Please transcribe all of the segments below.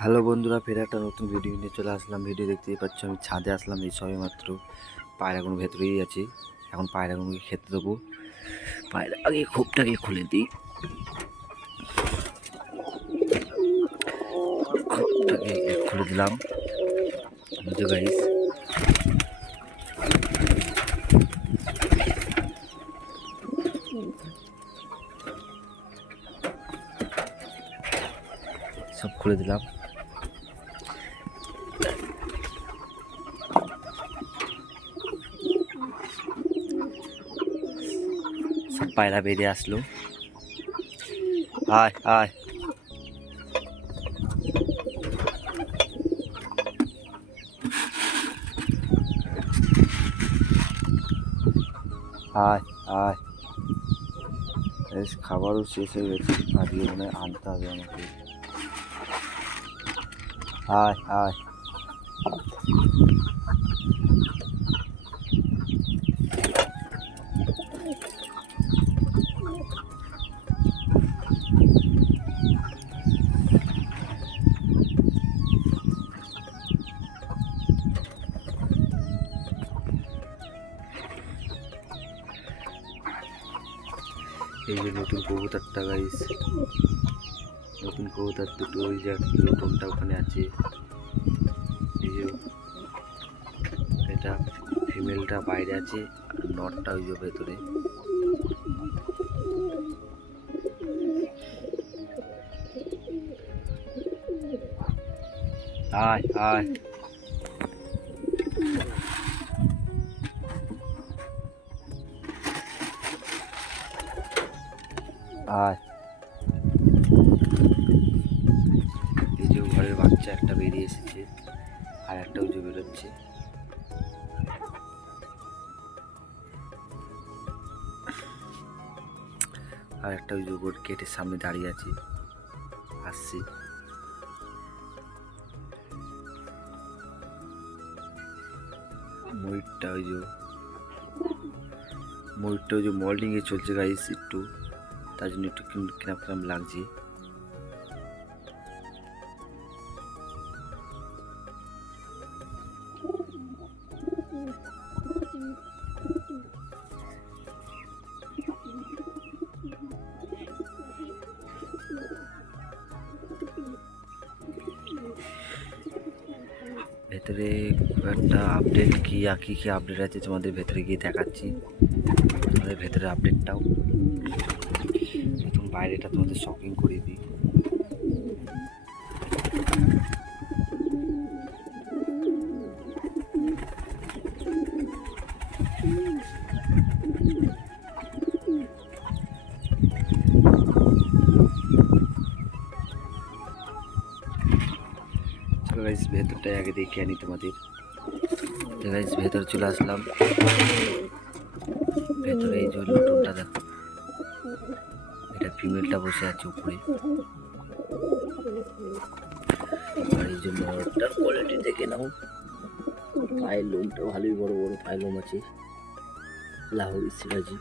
হ্যালো বন্ধুরা, ফের একটা নতুন ভিডিও নিয়ে চলে আসলাম। ভিডিও দেখতেই পাচ্ছ, আমি ছাদে আসলাম এই সবে মাত্র। পায়রাগুলো ভেতরেই আছে। এখন পায়রাগুলোকে খেতে দেবো। পায়রা আগে খোপটাকে খুলে দিই। খোপটাকে খুলে দিলাম। বুঝো গাইস, সব খুলে দিলাম। সব পায়রা বেরিয়ে আসলো। আয় আয়, আয় আয়। বেশ, খাবারও শেষ হয়ে গেছে। আজকে মনে হয় আনতে হবে আমাকে। আয় আয়। এই যে নতুন কবুতরটা গাইস, নতুন কবুতর দুটো। ওই যে নতুনটা ওখানে আছে। এই যে এটা ফিমেলটা বাইরে আছে, আর নটটা ওই যে ভেতরে। আয় আয়। আয়। এই যে ঘরের বাচ্চা একটা বেরিয়ে এসেছে, আর একটা ওই যে বেরোচ্ছে। আর একটা ওই যে গেটের সামনে দাঁড়িয়ে আছে, আসছে। ময়ূরটা ওই যে মল্টিংয়ে চলছে গাইস একটু, তার জন্য একটু কিরাম কিরাম লাগছে। ভেতরে একটা আপডেট কি আপডেট আছে তোমাদের ভেতরে গিয়ে দেখাচ্ছি। তোমাদের ভেতরে আপডেটটাও প্রথম বাইরেটা তোমাদের শপিং করে দিই। চলো গাইস, ভেতরটাই আগে দেখে আনি তোমাদের। তো গাইস, ভেতরে চলে আসলাম। ভেতরে এই যে নতুনটা দেখো, এটা ফিমেলটা বসে আছে উপরে। আর এই জন্য ওটার কোয়ালিটি দেখে নাও। পায়ের লোমটা ভালোই বড় বড় পায়ের লোম আছে, লাহোরি সিরাজি।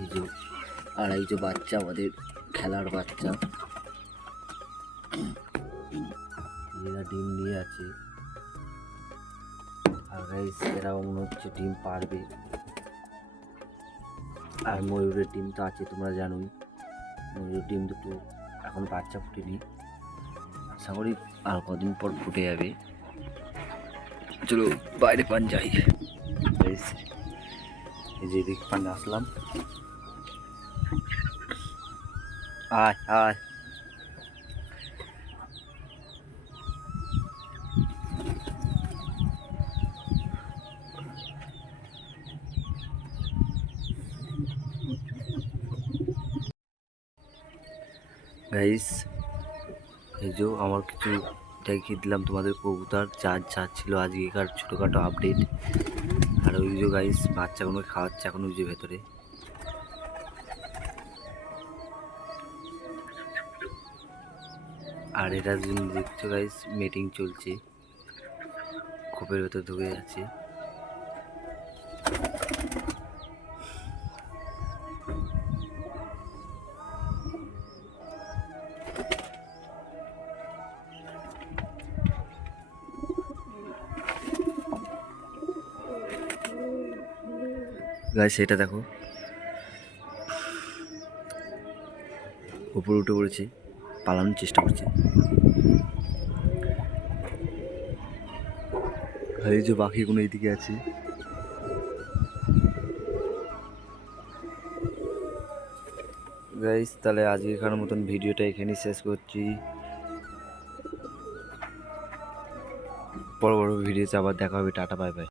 এই যে আর এই যে বাচ্চা, আমাদের খেলার বাচ্চা, এরা ডিম নিয়ে আছে। আর গাইস, এরাও মনে হচ্ছে ডিম পারবে। আর ময়ূরের ডিম তো আছে, তোমরা জানোই। ময়ূরের ডিম দুটো এখন বাচ্চা ফুটেনি, আশা করি আর কদিন পর ফুটে যাবে। চলো বাইরে পান যাই। এই যে দিক পানে আসলাম। আয় আয়। গাইস, এই যে আমার কিছু দেখিয়ে দিলাম তোমাদের কবুতর যা ছিল আজকেকার ছোটোখাটো আপডেট। আর ওই যে গাইস, বাচ্চাগুলো খাওয়াচ্ছে এখন ওই যে ভেতরে। আর এটা যদি দেখছো গাইস, মিটিং চলছে, খোপের ভেতর ঢুকে যাচ্ছে। গাইস সেটা দেখো, উপরে উঠে পড়েছি, পালানোর চেষ্টা করছি। আর এই যে পাখিগুলো এইদিকে আছে। গাইস তাহলে আজকের মতন ভিডিওটা এখানেই শেষ করছি। বড় বড় ভিডিওতে আবার দেখা হবে। Tata, bye bye.